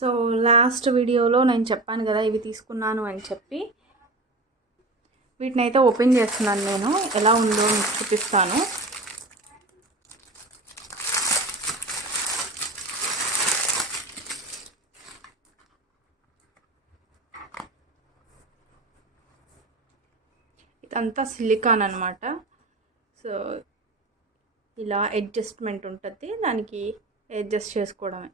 So last వీడియోలో నేను చెప్పాను కదా ఇవి తీసుకున్నాను అని చెప్పి, వీటిని అయితే ఓపెన్ చేస్తున్నాను. నేను ఎలా ఉందో మీకు చూపిస్తాను. ఇదంతా సిలికాన్ అనమాట. సో ఇలా అడ్జస్ట్మెంట్ ఉంటుంది, దానికి అడ్జస్ట్ చేసుకోవడమే.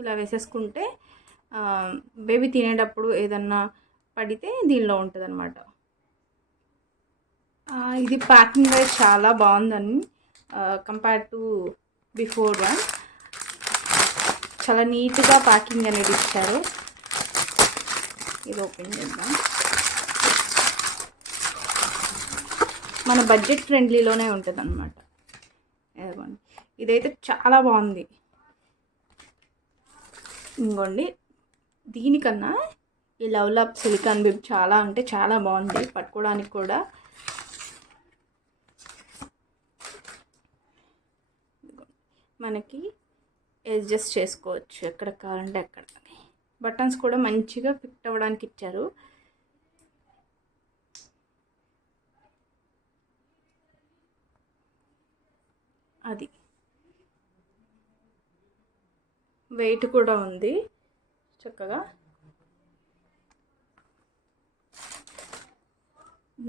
ఇలా వేసేసుకుంటే బేబీ తినేటప్పుడు ఏదన్నా పడితే దీనిలో ఉంటుంది అనమాట. ఇది ప్యాకింగ్ వైజ్ చాలా బాగుందని కంపేర్ టు బిఫోర్ వన్. చాలా నీట్గా ప్యాకింగ్ అనేది ఇచ్చారు. ఇది ఓపెన్ చేద్దాం. మన బడ్జెట్ ఫ్రెండ్లీలోనే ఉంటుంది అనమాట. ఇదైతే చాలా బాగుంది. ఇంకోండి, దీనికన్నా ఈ లవ్లాప్ సిలికాన్ బిబ్ చాలా అంటే చాలా బాగుంది. పట్టుకోవడానికి కూడా మనకి అడ్జస్ట్ చేసుకోవచ్చు ఎక్కడ కావాలంటే అక్కడ. బటన్స్ కూడా మంచిగా ఫిట్ అవ్వడానికి ఇచ్చారు. అది వెయిట్ కూడా ఉంది చక్కగా.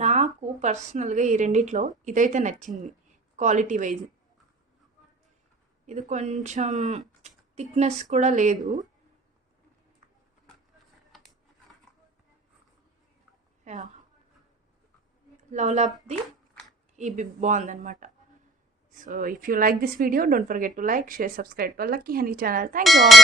నాకు పర్సనల్గా ఈ రెండిట్లో ఇదైతే నచ్చింది క్వాలిటీ వైజ్. ఇది కొంచెం థిక్నెస్ కూడా లేదు. లవ్లాప్ది ఈ బిబ్ బాగుందన్నమాట. So if you like this video, don't forget to like, share, subscribe to Lucky Honey channel. Thank you all.